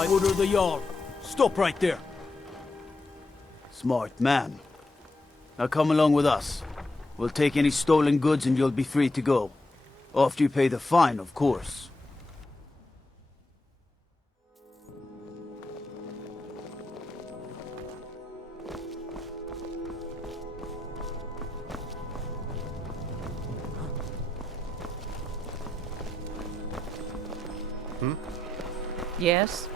By order of the Jarl. Stop right there. Smart man. Now come along with us. We'll take any stolen goods and you'll be free to go. After you pay the fine, of course. Yes?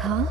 Huh?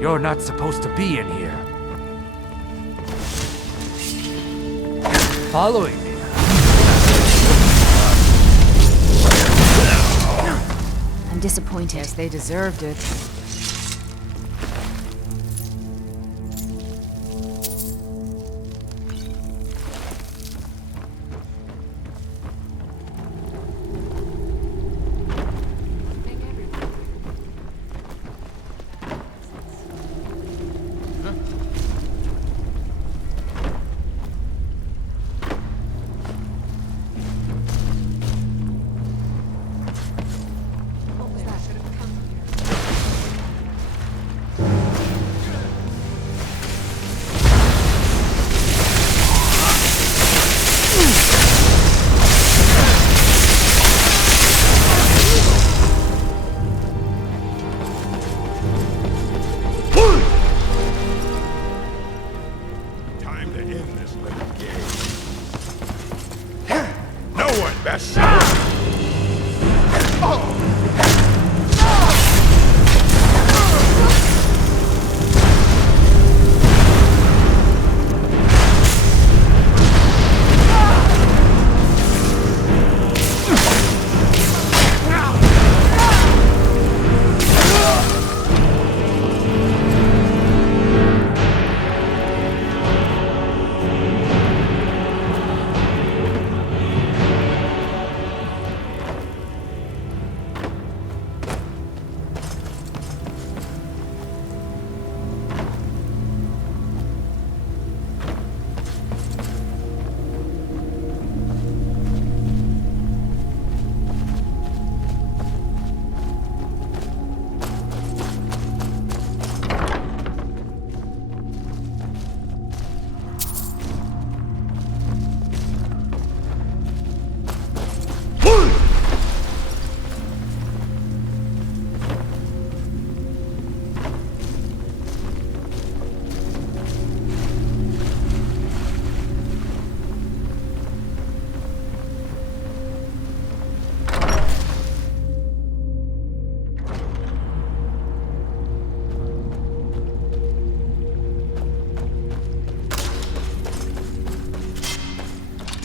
You're not supposed to be in here. Following me. I'm disappointed. Guess they deserved it.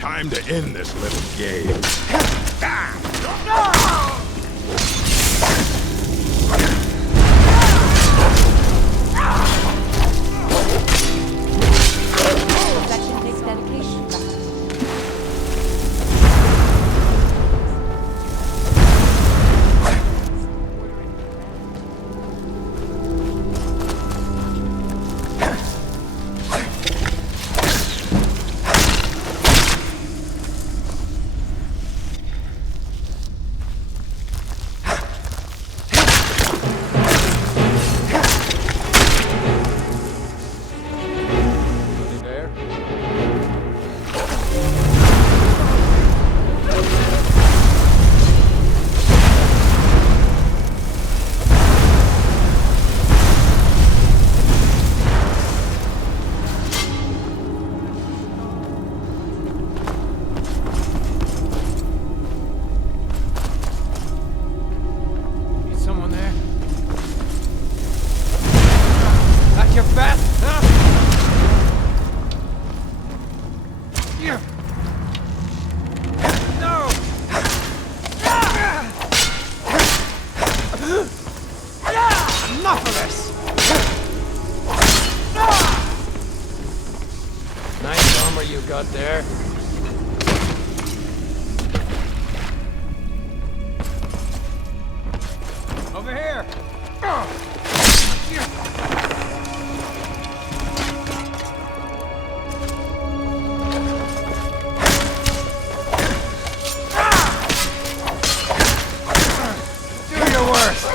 Time to end this little game. Perfection takes dedication. Nice armor you got there. Over here! Do your worst.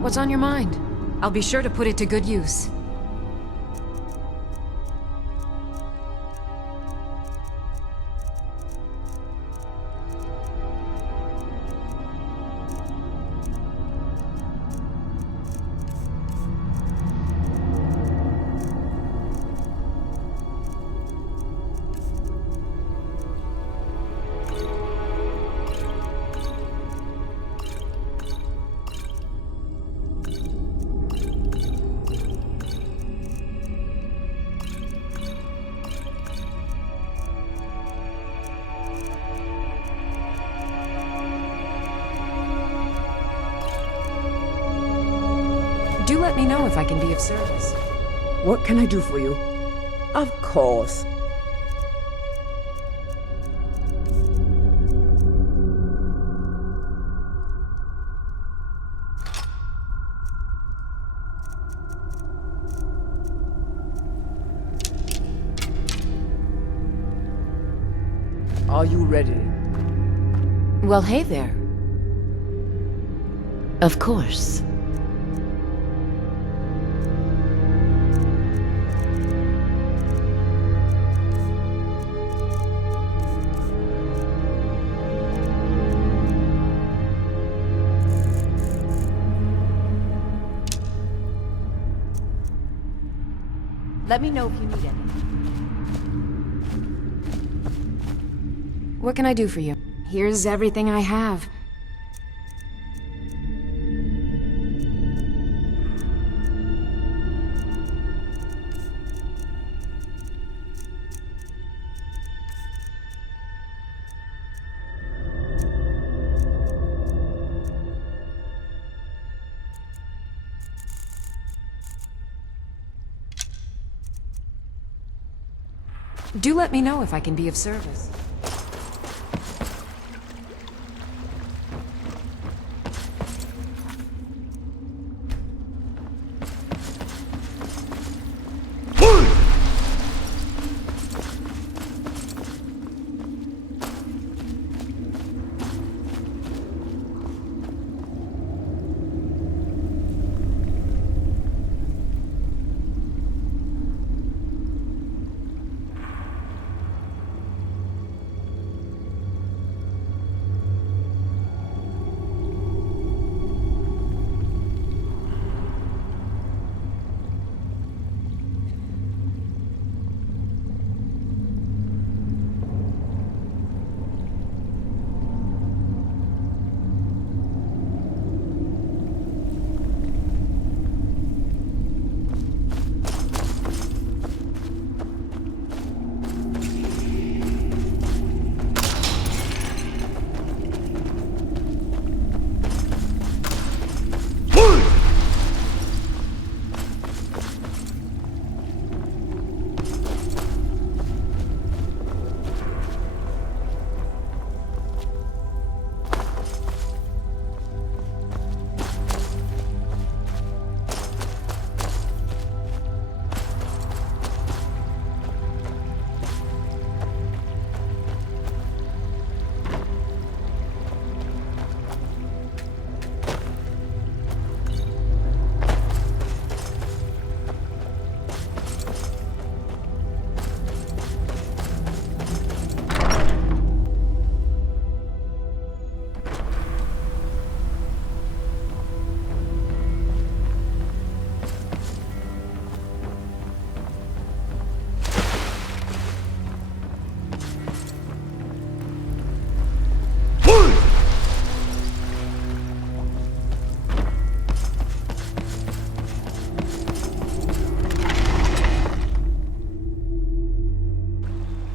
What's on your mind? I'll be sure to put it to good use. Do let me know if I can be of service. What can I do for you? Of course. Are you ready? Well, hey there. Of course. Let me know if you need anything. What can I do for you? Here's everything I have. Do let me know if I can be of service.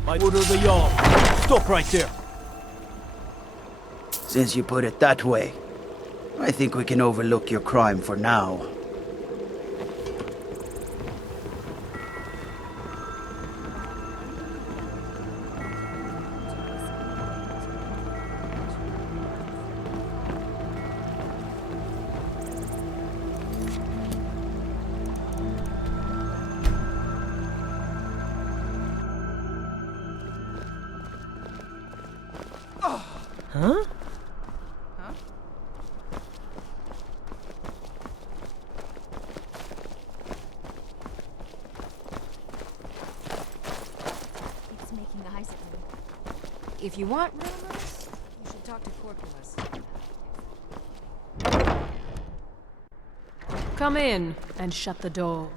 I order the yard. Stop right there. Since you put it that way, I think we can overlook your crime for now. if you want rumors, you should talk to Corpulus. Come in and shut the door.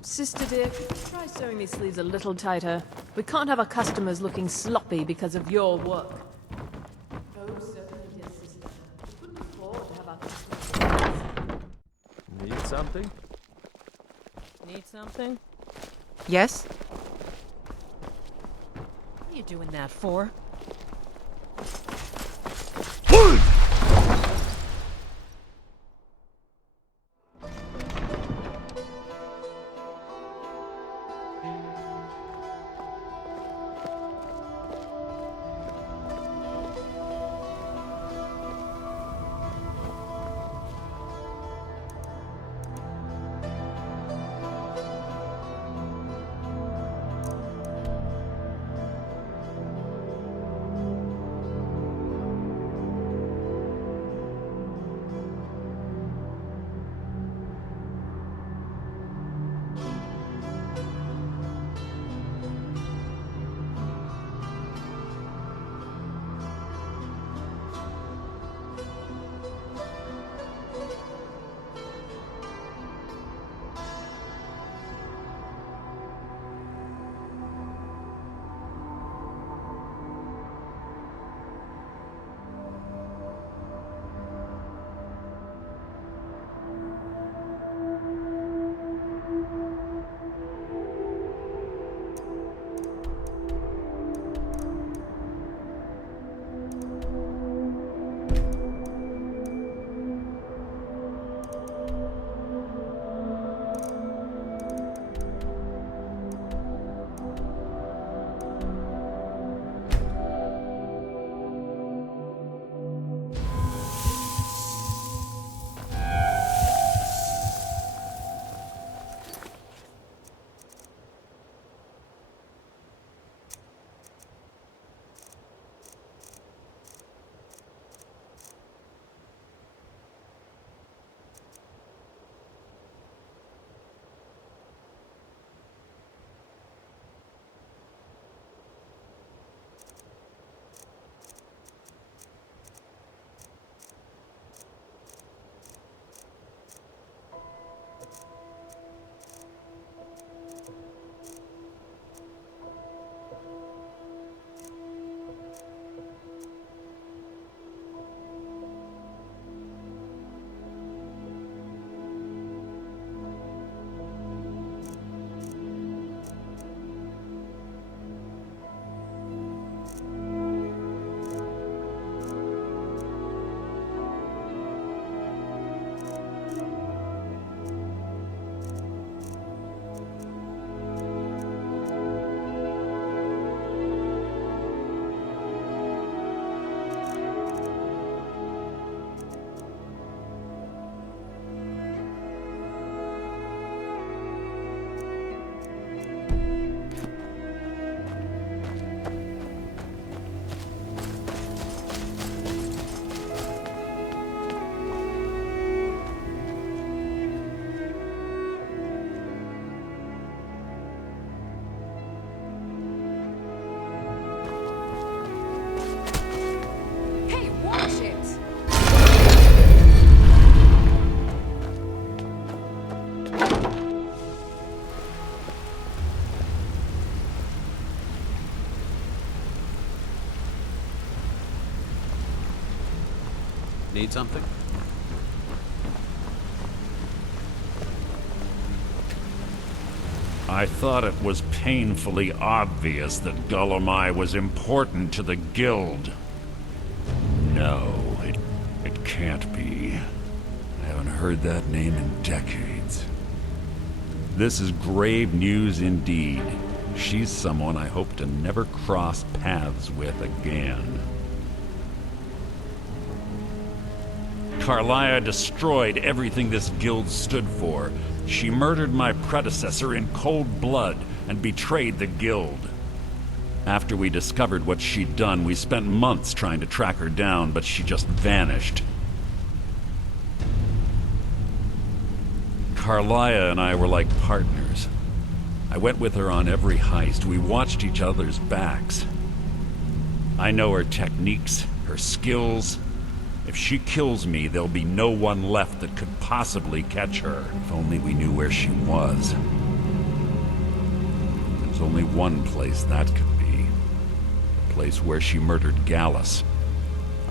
Sister dear, try sewing these sleeves a little tighter. We can't have our customers looking sloppy because of your work. Oh, certainly, dear sister. We couldn't afford to have our customers... Need something? Need something? Yes? What are you doing that for? Need something? I thought it was painfully obvious that Gullumai was important to the Guild. No, it can't be. I haven't heard that name in decades. This is grave news indeed. She's someone I hope to never cross paths with again. Carlia destroyed everything this guild stood for. She murdered my predecessor in cold blood and betrayed the guild. After we discovered what she'd done, we spent months trying to track her down, but she just vanished. Carlia and I were like partners. I went with her on every heist. We watched each other's backs. I know her techniques, her skills. If she kills me, there'll be no one left that could possibly catch her. If only we knew where she was. There's only one place that could be. The place where she murdered Gallus.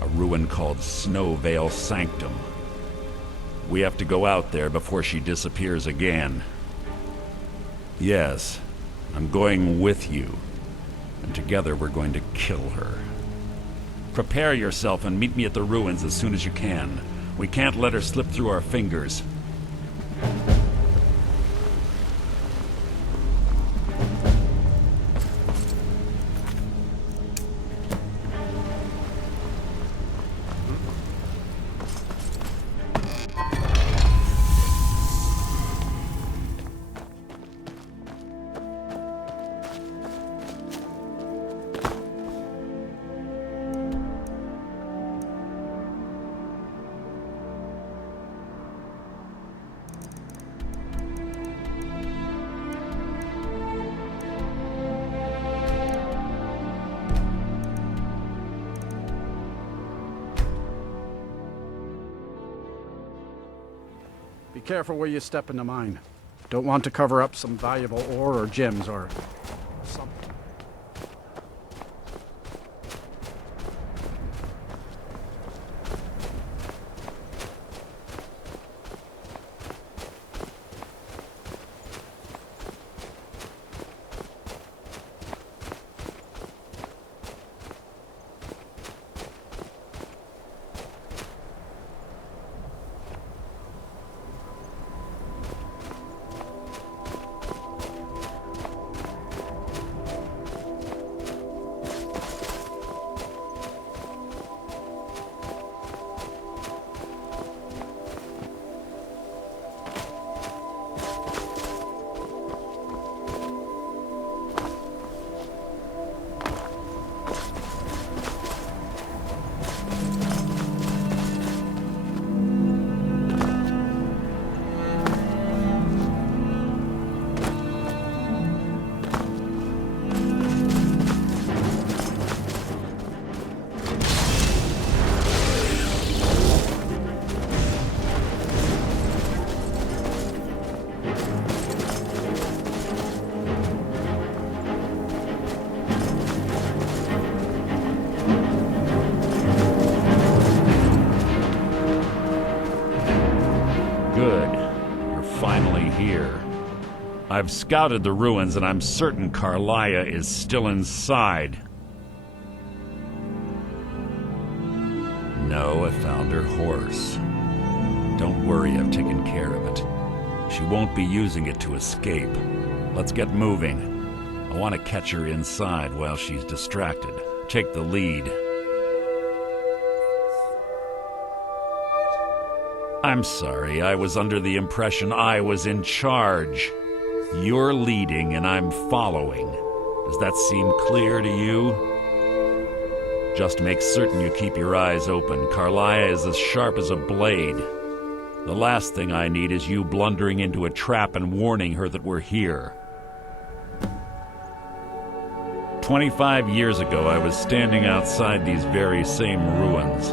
A ruin called Snowvale Sanctum. We have to go out there before she disappears again. Yes, I'm going with you. And together we're going to kill her. Prepare yourself and meet me at the ruins as soon as you can. We can't let her slip through our fingers. Be careful where you step in the mine. Don't want to cover up some valuable ore or gems or something. I've scouted the ruins and I'm certain Carlia is still inside. No, I found her horse. Don't worry, I've taken care of it. She won't be using it to escape. Let's get moving. I want to catch her inside while she's distracted. Take the lead. I'm sorry, I was under the impression I was in charge. You're leading and I'm following. Does that seem clear to you? Just make certain you keep your eyes open. Carlia is as sharp as a blade. The last thing I need is you blundering into a trap and warning her that we're here. 25 years ago, I was standing outside these very same ruins.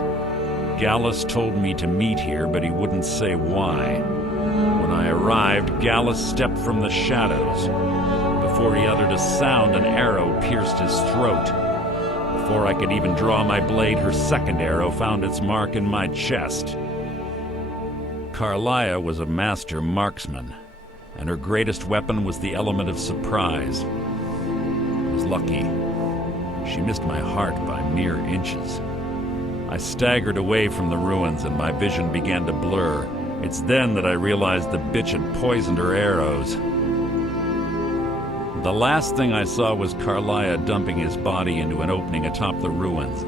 Gallus told me to meet here, but he wouldn't say why. When I arrived, Gallus stepped from the shadows. Before he uttered a sound, an arrow pierced his throat. Before I could even draw my blade, her second arrow found its mark in my chest. Carlia was a master marksman, and her greatest weapon was the element of surprise. I was lucky. She missed my heart by mere inches. I staggered away from the ruins and my vision began to blur. It's then that I realized the bitch had poisoned her arrows. The last thing I saw was Carlia dumping his body into an opening atop the ruins.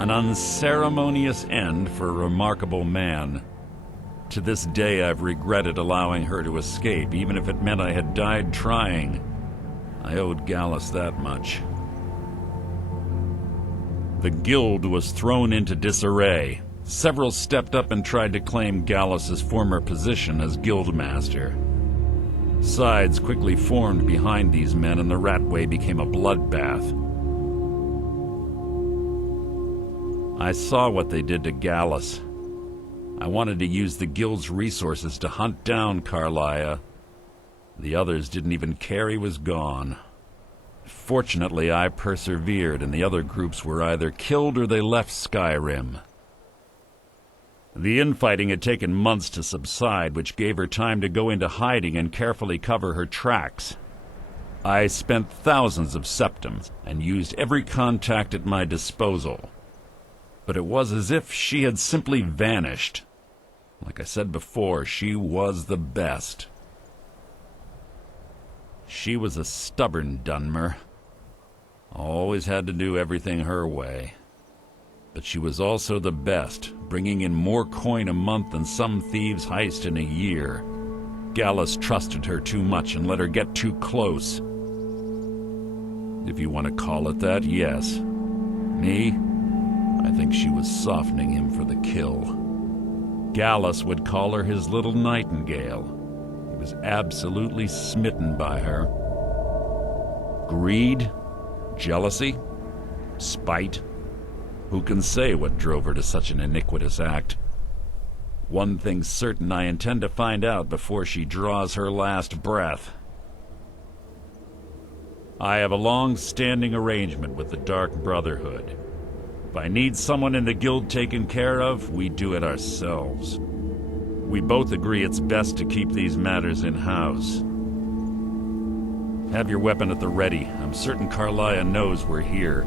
An unceremonious end for a remarkable man. To this day, I've regretted allowing her to escape, even if it meant I had died trying. I owed Gallus that much. The guild was thrown into disarray. Several stepped up and tried to claim Gallus's former position as guildmaster. Sides quickly formed behind these men, and the Ratway became a bloodbath. I saw what they did to Gallus. I wanted to use the guild's resources to hunt down Carlia. The others didn't even care he was gone. Fortunately, I persevered, and the other groups were either killed or they left Skyrim. The infighting had taken months to subside, which gave her time to go into hiding and carefully cover her tracks. I spent thousands of septims and used every contact at my disposal. But it was as if she had simply vanished. Like I said before, she was the best. She was a stubborn Dunmer. Always had to do everything her way. But she was also the best, bringing in more coin a month than some thieves heist in a year. Gallus trusted her too much and let her get too close. If you want to call it that, yes. Me? I think she was softening him for the kill. Gallus would call her his little nightingale. He was absolutely smitten by her. Greed? Jealousy? Spite? Who can say what drove her to such an iniquitous act? One thing's certain, I intend to find out before she draws her last breath. I have a long-standing arrangement with the Dark Brotherhood. If I need someone in the guild taken care of, we do it ourselves. We both agree it's best to keep these matters in-house. Have your weapon at the ready. I'm certain Carlia knows we're here.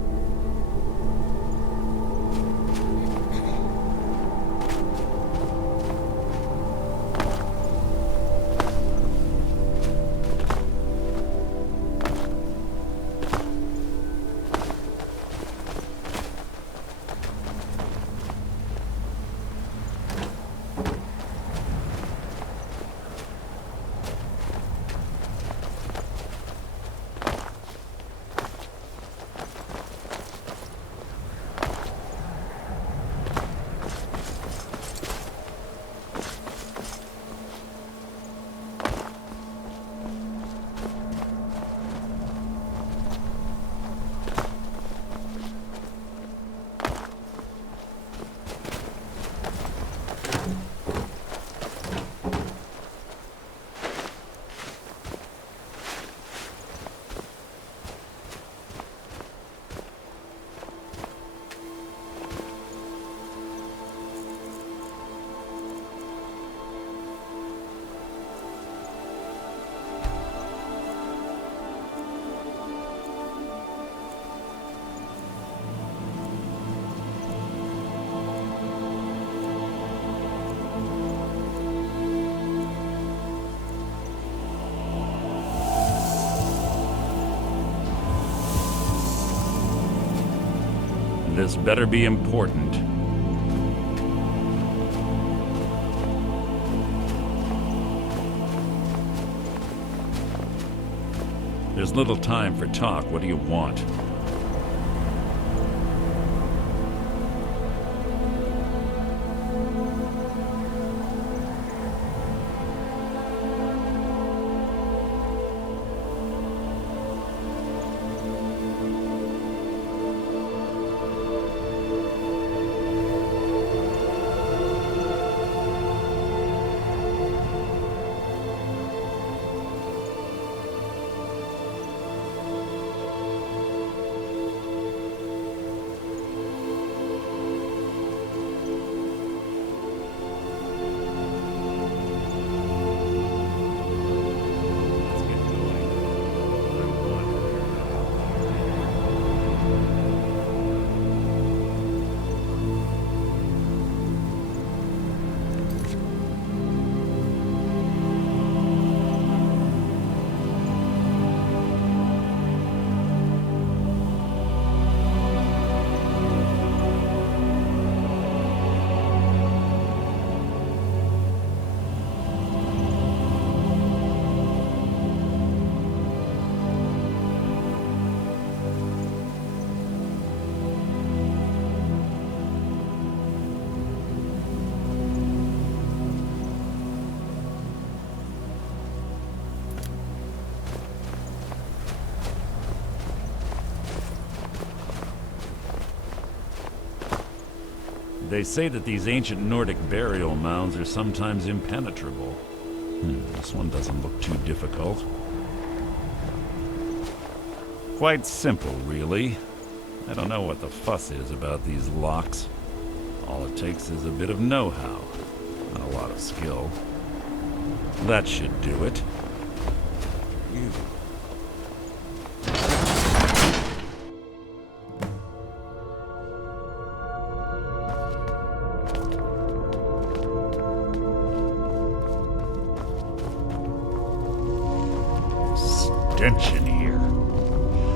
This better be important. There's little time for talk. What do you want? They say that these ancient Nordic burial mounds are sometimes impenetrable. This one doesn't look too difficult. Quite simple, really. I don't know what the fuss is about these locks. All it takes is a bit of know-how, and a lot of skill. That should do it. Phew. Stench in here.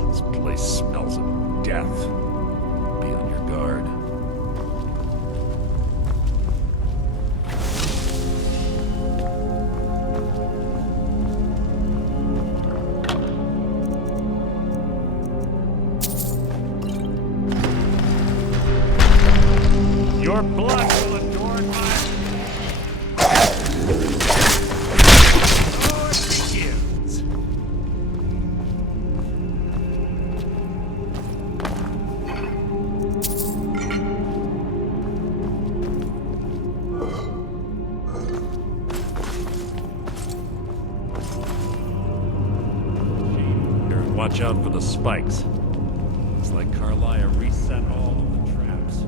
This place smells of death. Be on your guard. Your blood will adorn my... Oh, it begins. Watch out for the spikes. Looks like Carlia reset all of the traps.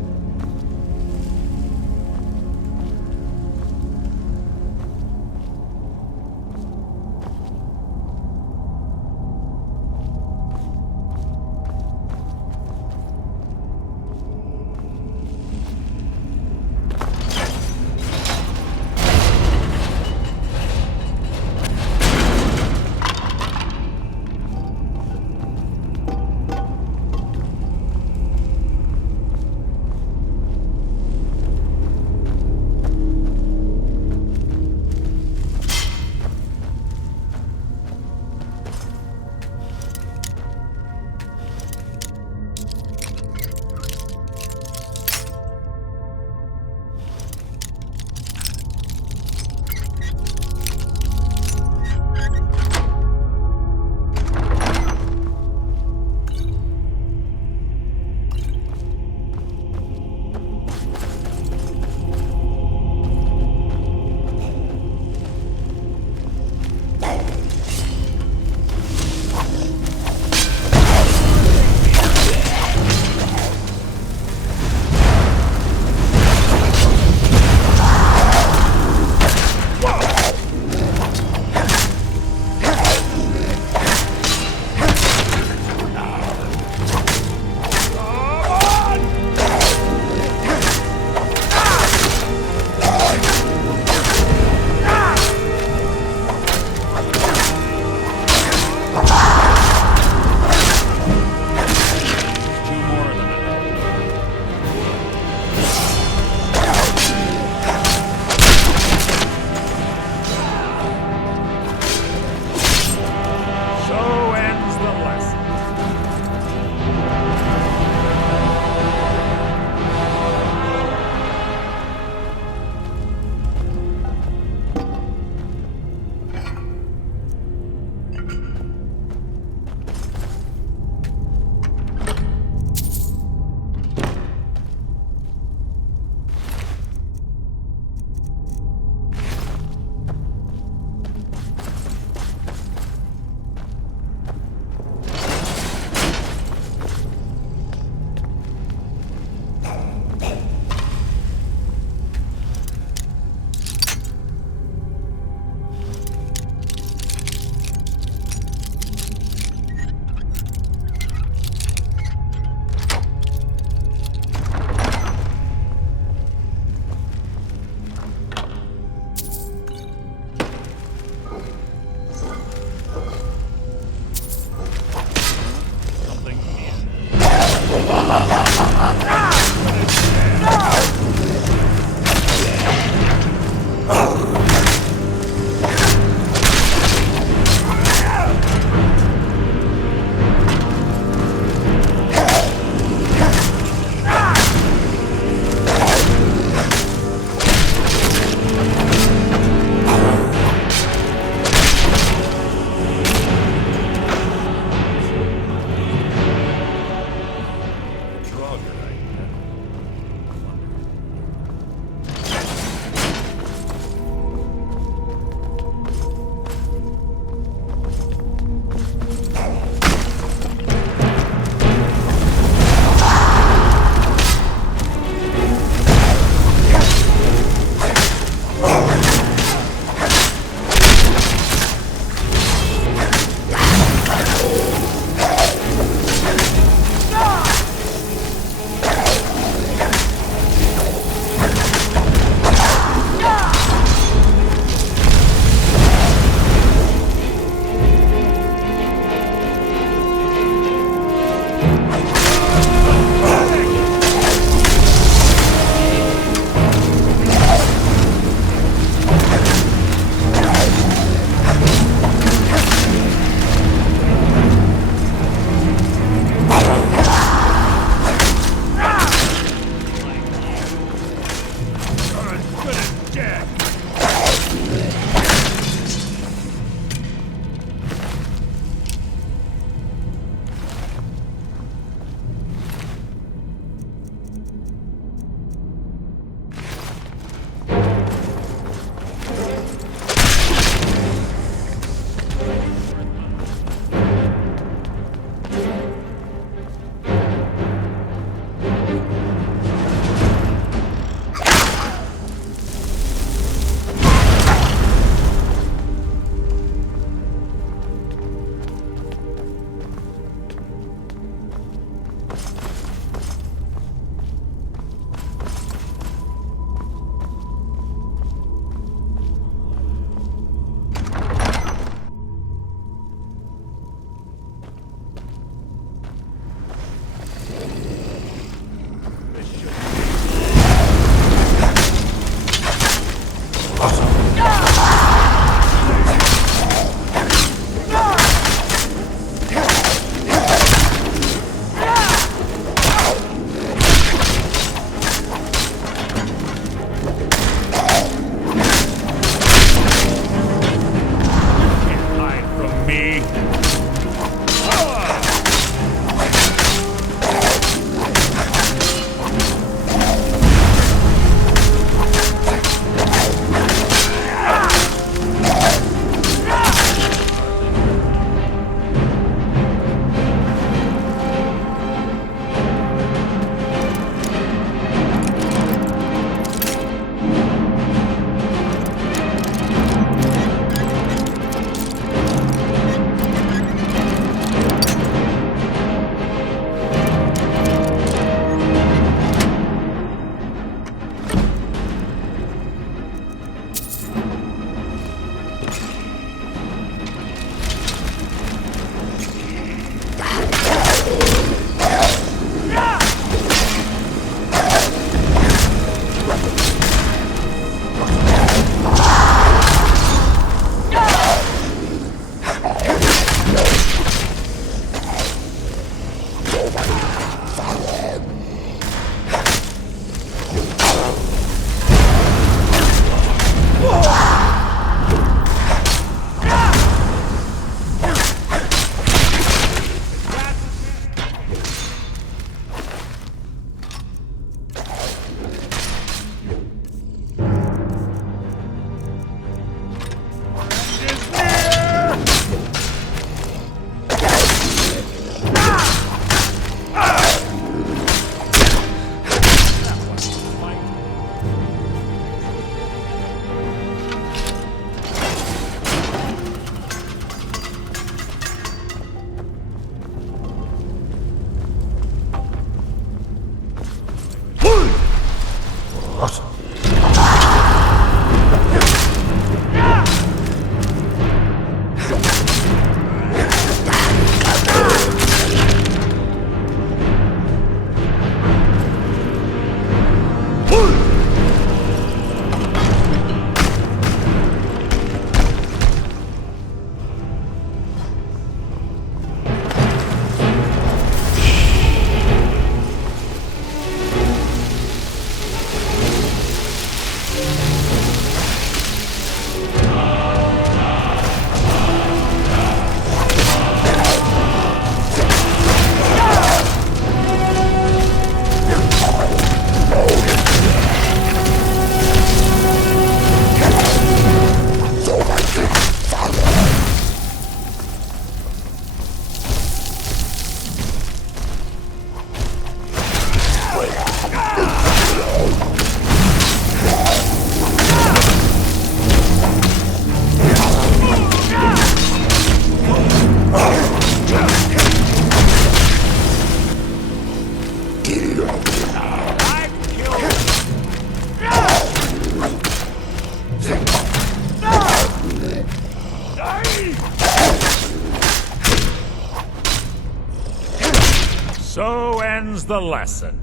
So ends the lesson.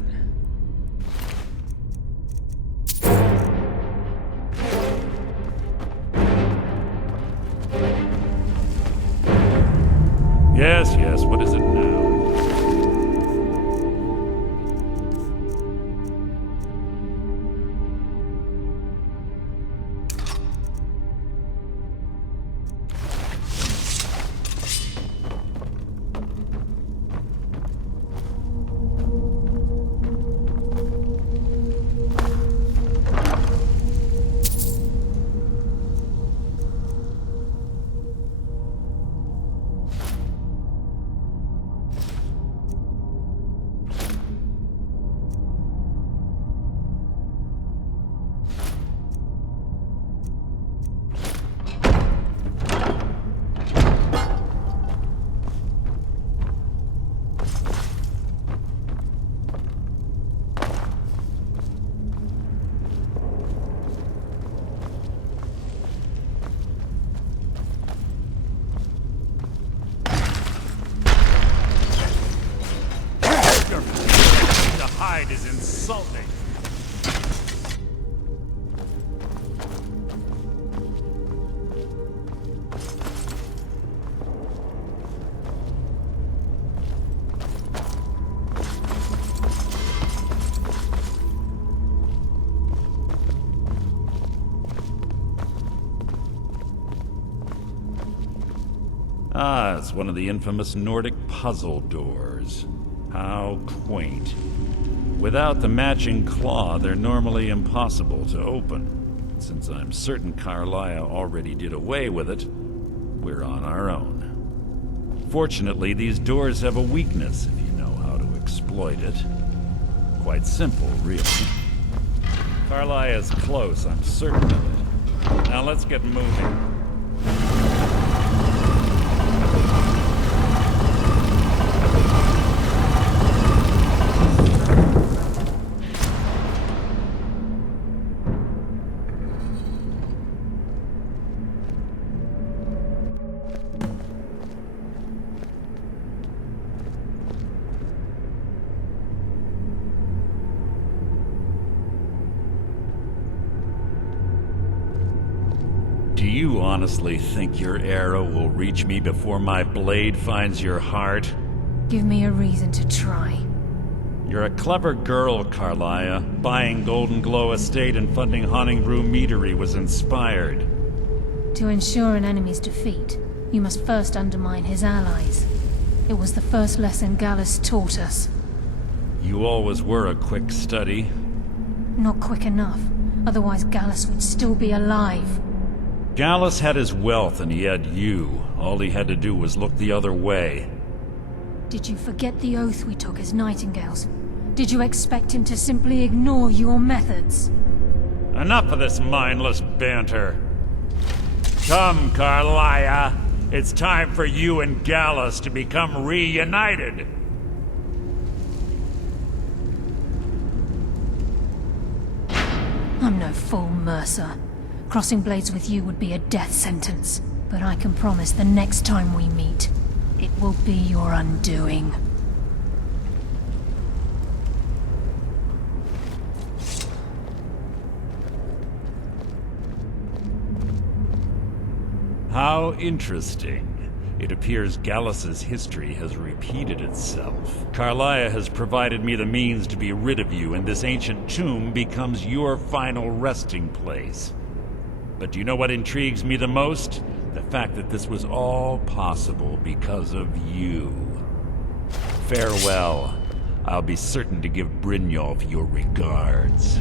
Yes, yes, what is it now? Hide is insulting. Ah, it's one of the infamous Nordic puzzle doors. How quaint. Without the matching claw, they're normally impossible to open. Since I'm certain Carlia already did away with it, we're on our own. Fortunately, these doors have a weakness if you know how to exploit it. Quite simple, really. Carlia is close, I'm certain of it. Now let's get moving. you honestly think your arrow will reach me before my blade finds your heart? Give me a reason to try. You're a clever girl, Carlia. Buying Golden Glow Estate and funding Haunting Brew Meadery was inspired. To ensure an enemy's defeat, you must first undermine his allies. It was the first lesson Gallus taught us. You always were a quick study. Not quick enough. Otherwise Gallus would still be alive. Gallus had his wealth and he had you. All he had to do was look the other way. Did you forget the oath we took as Nightingales? Did you expect him to simply ignore your methods? Enough of this mindless banter. Come, Carlia. It's time for you and Gallus to become reunited. I'm no fool, Mercer. Crossing blades with you would be a death sentence. But I can promise the next time we meet, it will be your undoing. How interesting. It appears Gallus's history has repeated itself. Carlia has provided me the means to be rid of you, and this ancient tomb becomes your final resting place. But do you know what intrigues me the most? The fact that this was all possible because of you. Farewell. I'll be certain to give Brynjolf your regards.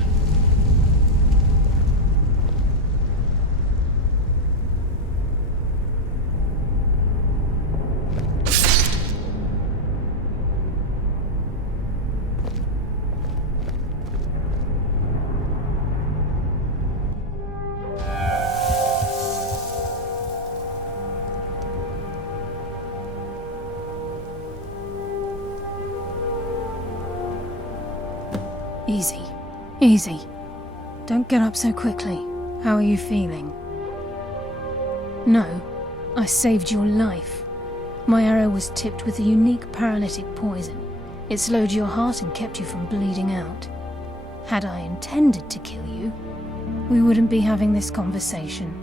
Easy. Easy. Don't get up so quickly. How are you feeling? No, I saved your life. My arrow was tipped with a unique paralytic poison. It slowed your heart and kept you from bleeding out. Had I intended to kill you, we wouldn't be having this conversation.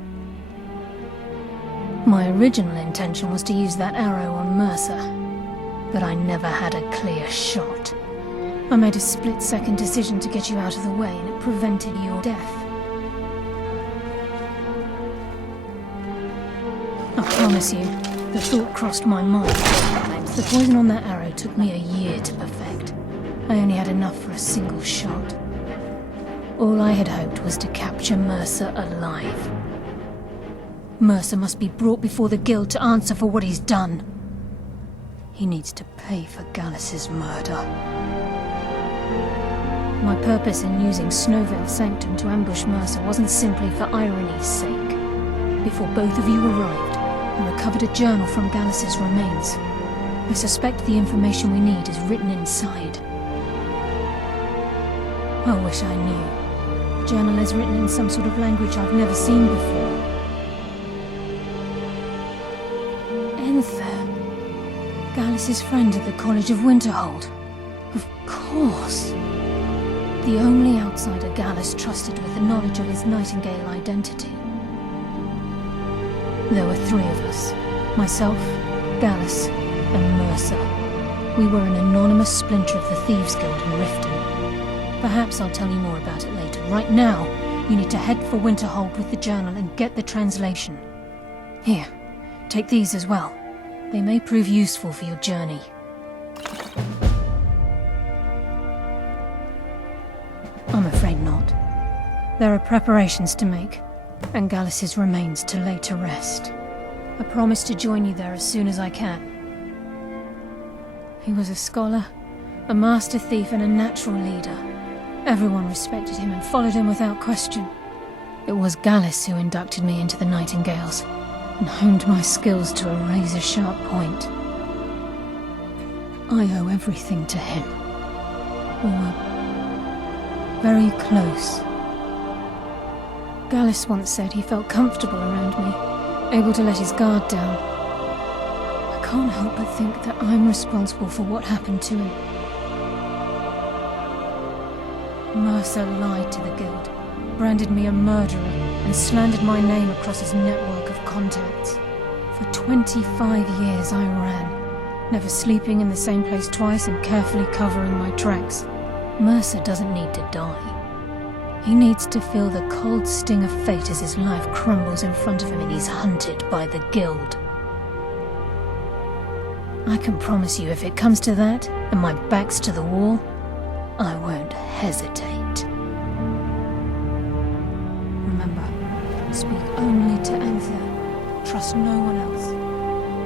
My original intention was to use that arrow on Mercer, but I never had a clear shot. I made a split-second decision to get you out of the way, and it prevented your death. I promise you, the thought crossed my mind. The poison on that arrow took me a year to perfect. I only had enough for a single shot. All I had hoped was to capture Mercer alive. Mercer must be brought before the Guild to answer for what he's done. He needs to pay for Gallus's murder. My purpose in using Snowvale Sanctum to ambush Mercer wasn't simply for irony's sake. Before both of you arrived, I recovered a journal from Gallus's remains. I suspect the information we need is written inside. I wish I knew. The journal is written in some sort of language I've never seen before. Enther. Gallus's friend at the College of Winterhold. Of course. The only outsider Gallus trusted with the knowledge of his Nightingale identity. There were three of us. Myself, Gallus, and Mercer. We were an anonymous splinter of the Thieves Guild in Riften. Perhaps I'll tell you more about it later. Right now, you need to head for Winterhold with the journal and get the translation. Here, take these as well. They may prove useful for your journey. I'm afraid not. There are preparations to make, and Gallus's remains to lay to rest. I promise to join you there as soon as I can. He was a scholar, a master thief, and a natural leader. Everyone respected him and followed him without question. It was Gallus who inducted me into the Nightingales, and honed my skills to a razor-sharp point. I owe everything to him. We were very close. Gallus once said he felt comfortable around me, able to let his guard down. I can't help but think that I'm responsible for what happened to him. Mercer lied to the Guild, branded me a murderer, and slandered my name across his network of contacts. For 25 years I ran, never sleeping in the same place twice and carefully covering my tracks. Mercer doesn't need to die. He needs to feel the cold sting of fate as his life crumbles in front of him and he's hunted by the Guild. I can promise you, if it comes to that, and my back's to the wall, I won't hesitate. Remember, speak only to Anthea. Trust no one else.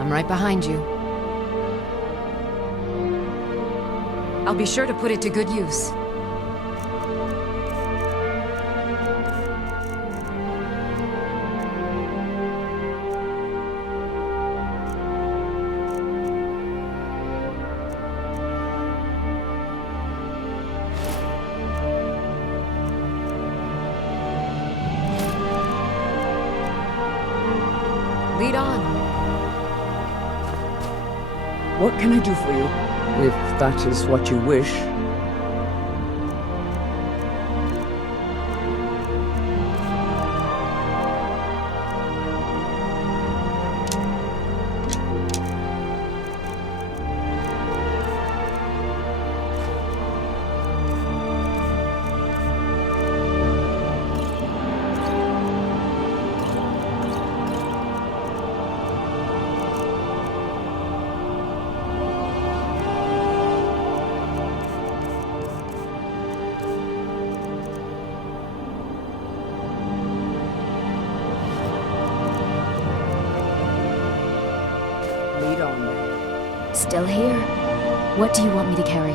I'm right behind you. I'll be sure to put it to good use. Lead on. What can I do for you? If that is what you wish. Still here. What do you want me to carry?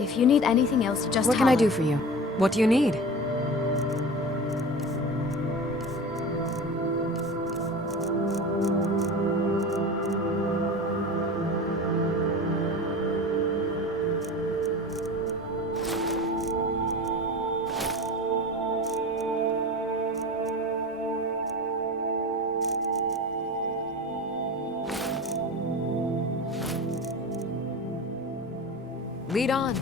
If you need anything else, just What can I do for you? What do you need? Lead on.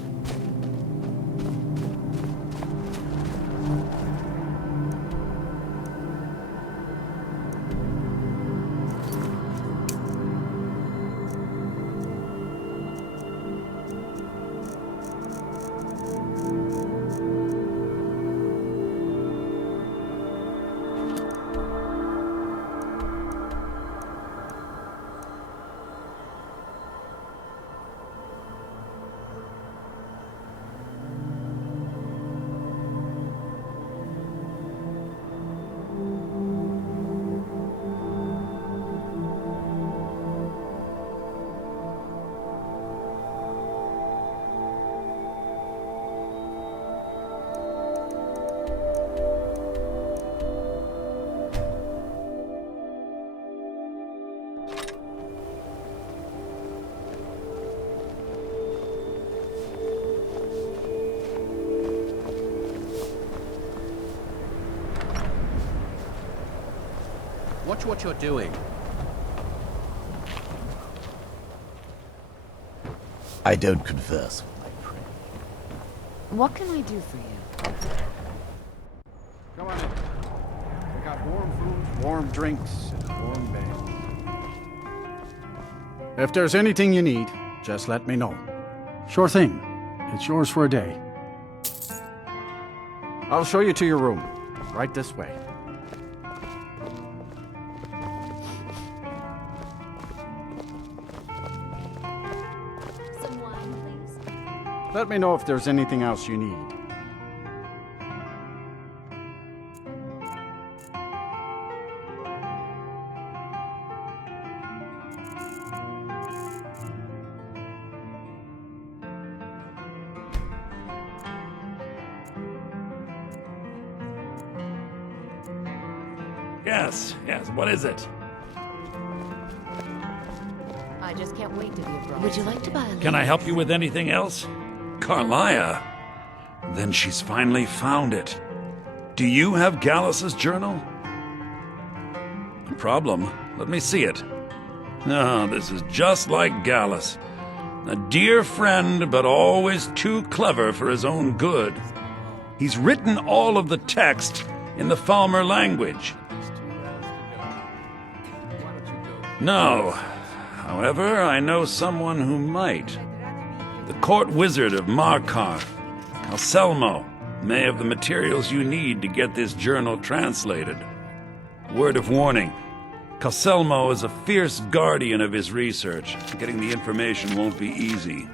Watch what you're doing. I don't converse with my prey. What can I do for you? Come on in. We got warm food, warm drinks, and a warm bed. If there's anything you need, just let me know. Sure thing. It's yours for a day. I'll show you to your room. Right this way. Some wine, please? Let me know if there's anything else you need. Yes, what is it? I just can't wait to be a bride. Would you like to buy a Can I help you with anything else? Carlia? Then she's finally found it. Do you have Gallus's journal? No problem. Let me see it. No, this is just like Gallus. A dear friend, but always too clever for his own good. He's written all of the text in the Falmer language. No. However, I know someone who might. The court wizard of Markarth, Calselmo, may have the materials you need to get this journal translated. Word of warning. Calselmo is a fierce guardian of his research. Getting the information won't be easy.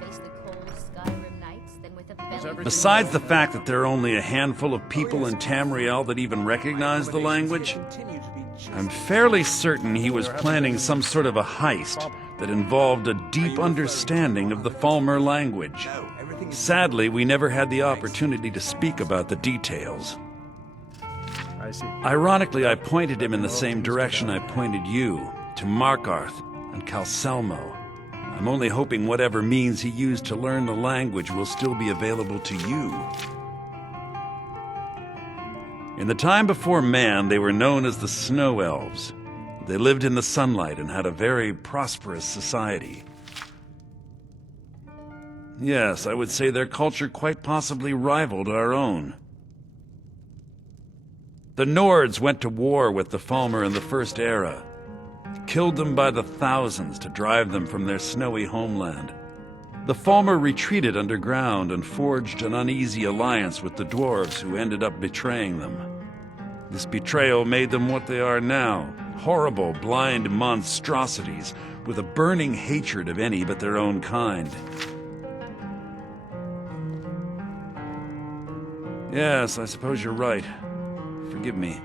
Besides the fact that there are only a handful of people in Tamriel that even recognize the language, I'm fairly certain he was planning some sort of a heist that involved a deep understanding of the Falmer language. Sadly, we never had the opportunity to speak about the details. I see. Ironically, I pointed him in the same direction I pointed you, to Markarth and Calselmo. I'm only hoping whatever means he used to learn the language will still be available to you. In the time before man, they were known as the Snow Elves. They lived in the sunlight and had a very prosperous society. Yes, I would say their culture quite possibly rivaled our own. The Nords went to war with the Falmer in the First Era, killed them by the thousands to drive them from their snowy homeland. The Falmer retreated underground and forged an uneasy alliance with the dwarves who ended up betraying them. This betrayal made them what they are now, horrible, blind monstrosities with a burning hatred of any but their own kind. Yes, I suppose you're right. Forgive me.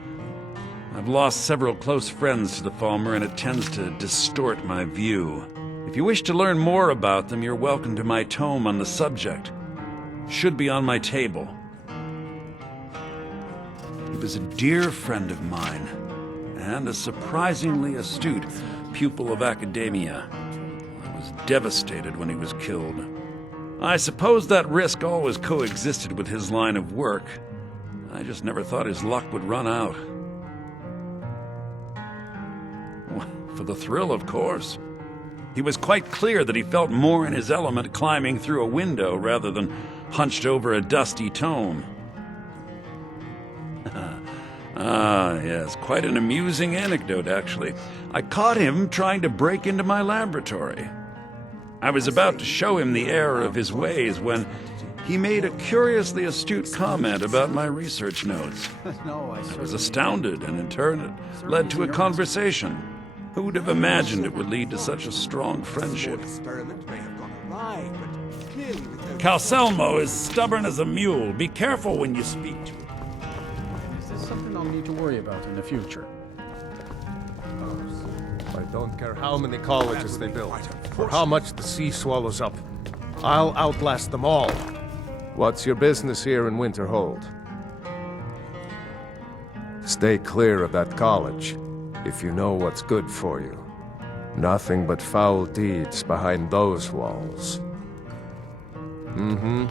I've lost several close friends to the Falmer, and it tends to distort my view. If you wish to learn more about them, you're welcome to my tome on the subject. Should be on my table. He was a dear friend of mine, and a surprisingly astute pupil of academia. I was devastated when he was killed. I suppose that risk always coexisted with his line of work. I just never thought his luck would run out. For the thrill, of course. He was quite clear that he felt more in his element climbing through a window rather than hunched over a dusty tome. Yes, quite an amusing anecdote, actually. I caught him trying to break into my laboratory. I was about to show him the error of his ways when he made a curiously astute comment about my research notes. I was astounded, and in turn it led to a conversation. Who would have imagined it would lead to such a strong friendship? Calselmo is stubborn as a mule. Be careful when you speak to him. Is this something I'll need to worry about in the future? I don't care how many colleges they build, or how much the sea swallows up. I'll outlast them all. What's your business here in Winterhold? Stay clear of that college, if you know what's good for you. Nothing but foul deeds behind those walls. Mm-hmm.